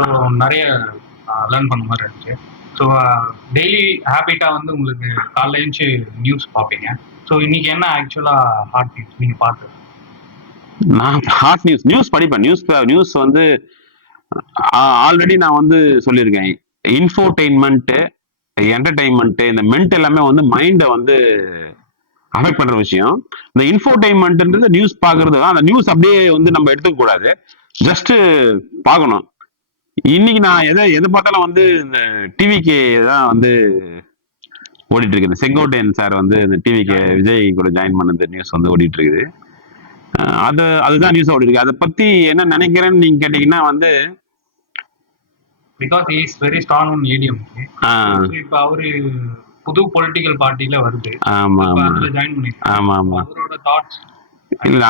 So நிறைய learn பண்ண மாதிரி இருந்துச்சு. ஸோ டெய்லி ஹேபிட்டாக வந்து உங்களுக்கு காலைல எழுந்துச்சு நியூஸ் பார்ப்பீங்க. ஸோ இன்னைக்கு என்ன ஆக்சுவலாக ஹாட் நியூஸ் நீங்கள் பார்த்தது? நான் ஹாட் நியூஸ் படிப்பேன். நியூஸ் வந்து ஆல்ரெடி நான் வந்து சொல்லியிருக்கேன். இன்ஃபோடெயின்மெண்ட், என்டர்டைன்மெண்ட், இந்த மென்ட் எல்லாமே வந்து மைண்டை வந்து அஃபெக்ட் பண்ற விஷயம். இந்த இன்ஃபோடெயின்மெண்ட்ன்றது நியூஸ் பாக்குறது தான். அந்த நியூஸ் அப்படியே வந்து நம்ம எடுத்துக்க கூடாது, ஜஸ்ட் பார்க்கணும். இன்னைக்கு நான் எதை பார்த்தாலும் வந்து இந்த டிவிக்கு தான் வந்து ஓடிட்டு இருக்கு. இந்த செங்கோட்டையன் சார் வந்து இந்த டிவிக்கு விஜய் கூட ஜாயின் பண்ண நியூஸ் வந்து ஓடிட்டு இருக்குது. அதுதான் நியூஸ் ஓடி இருக்கு. அதை பத்தி என்ன நினைக்கிறேன்னு நீங்க கேட்டீங்கன்னா வந்து because is very strong in ADMK. இப்போ அவரு புது பொலிட்டிக்கல் பார்ட்டில வருது. ஆமா அதுல ஜாயின் பண்ணிருக்காரு. ஆமா ஆமா. அவரோட தாட்ஸ் இல்ல,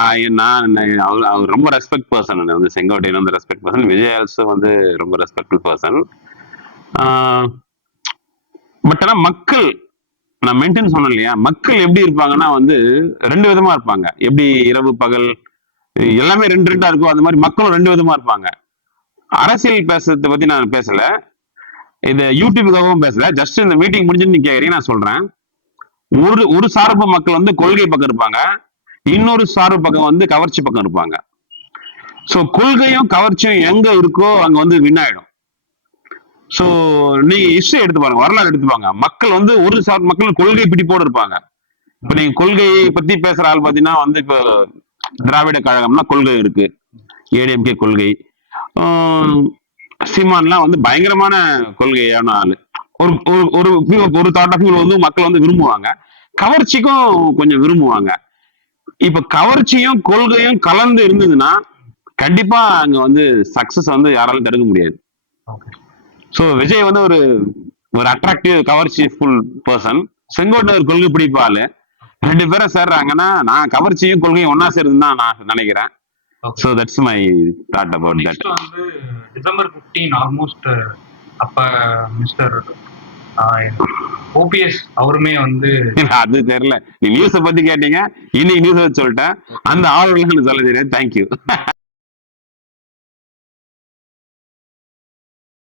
அவர் ரொம்ப ரெஸ்பெக்ட் பர்சன். வந்து செங்கோட்டையன் வந்து ரெஸ்பெக்ட் பர்சன். விஜய் ஆல்சோ வந்து ரொம்ப ரெஸ்பெக்ட்ஃபுல் பர்சன். பட் ஆனா மக்கள், நான் மென்டென் சொன்னேன் இல்லையா, மக்கள் எப்படி இருப்பாங்கன்னா வந்து ரெண்டு விதமா இருப்பாங்க. எப்படி இரவு பகல் எல்லாமே ரெண்டு ரெண்டா இருக்கும், அந்த மாதிரி மக்களும் ரெண்டு விதமா இருப்பாங்க. அரசியல் பேசுறதை பத்தி நான் பேசல, இது யூடியூபுக்காகவும் பேசல. ஜஸ்ட் இந்த மீட்டிங் முடிஞ்சுன்னு நீ கேக்குறீங்க, நான் சொல்றேன். ஒரு சார்பு மக்கள் வந்து கொள்கை பக்கம் இருப்பாங்க, இன்னொரு சார்பு பக்கம் வந்து கவர்ச்சி பக்கம் இருப்பாங்க. சோ கொள்கையும் கவர்ச்சியும் எங்க இருக்கோ அங்க வந்து வின் ஆயிடும். சோ நீங்க ஹிஸ்டரி எடுத்து பாருங்க, வரலாறு எடுத்து பாருங்க. மக்கள் வந்து ஒரு சார்பு மக்கள் கொள்கை பிடிப்போடு இருப்பாங்க. இப்ப நீங்க கொள்கையை பத்தி பேசுற ஆள் பாத்தீங்கன்னா வந்து இப்ப திராவிட கழகம்னா கொள்கை இருக்கு, ஏடிஎம்கே கொள்கை. சீமான்லாம் வந்து பயங்கரமான கொள்கையான ஆளு. ஒரு தாட் ஆஃப் வியூ வந்து மக்கள் வந்து விரும்புவாங்க, கவர்ச்சிக்கும் கொஞ்சம் விரும்புவாங்க. இப்ப கவர்ச்சியும் கொள்கையும் கலந்து இருந்ததுன்னா கண்டிப்பா அங்க வந்து சக்சஸ் வந்து யாராலும் தடுக்க முடியாது. சோ விஜய் வந்து ஒரு அட்ராக்டிவ் கவர்ச்சிஃபுல் பர்சன். செங்கோட்டை ஒரு கொள்கை பிடிப்பாளு. ரெண்டு பேரும் சேர்றாங்கன்னா நான் கவர்ச்சியும் கொள்கையும் ஒன்னா சேருதுன்னு தான் நான் நினைக்கிறேன். So that's my thought about that. வந்து டிசம்பர் 15 ஆல்மோஸ்ட் அப்ப மிஸ்டர் ஓபிஎஸ் அவருமே வந்து அது தெரியல. நீ நியூஸ பத்தி கேட்டீங்க, இன்னைக்கு நியூஸ் சொல்லிட்டேன். அந்த ஆர்வம் சொல்ல தெரியாது. தேங்க்யூ.